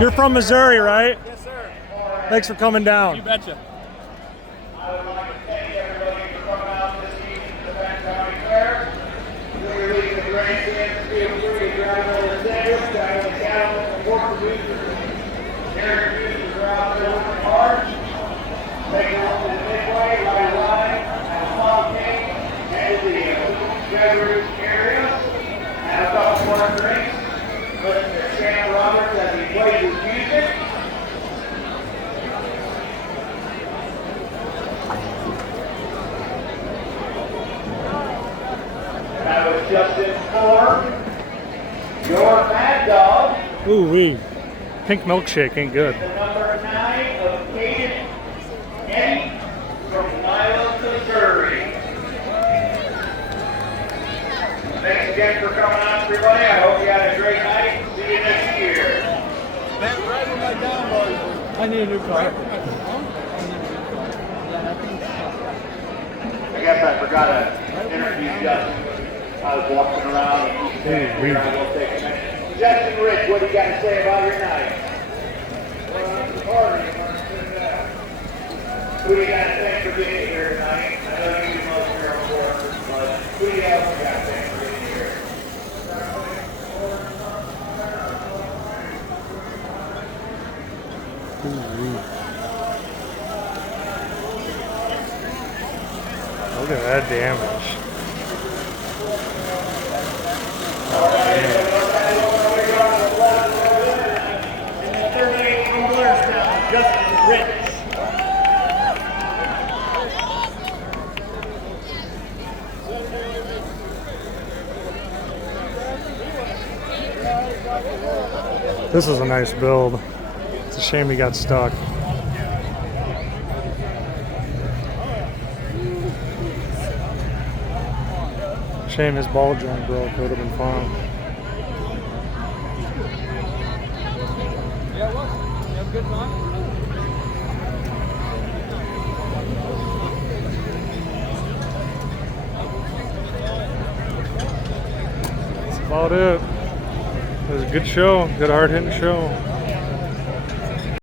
You're from Missouri, right? Yes, sir. Thanks for coming down. You betcha. I would like to thank everybody for coming out this evening to the Benton County Fair. When you're leaving the grandstands, feel free to drive over the center, drive over the cattle, and work the producers. Area producers are out there working hard. Take it up to the midway, ride a line, have a fun cake, head to the graduate area, have a couple more drinks, listen to Shannon Roberts as he plays his music. That was Justin Ford, your Mad Dog. Ooh wee. Pink milkshake ain't good. The number 9 of Caden Eddie from Milan, Missouri. Thanks again for coming out, everybody. I hope you had a great night. See you next year. Man, right with my down boys. I need a new car. I guess I forgot to introduce Justin. I was walking around and he's standing here. I will take a minute. Justin Rich, what do you got to say about your night? Who do you got to thank for being here tonight? I know you do most of your own work, but who do you else got to thank for being here? Look at that damage. In the 38 rulers now, Justin Rich. This is a nice build. It's a shame he got stuck. Shame his ball joint broke. Would have been fun. Yeah, it was. You have a good time? That's about it. It was a good show. Good hard hitting show.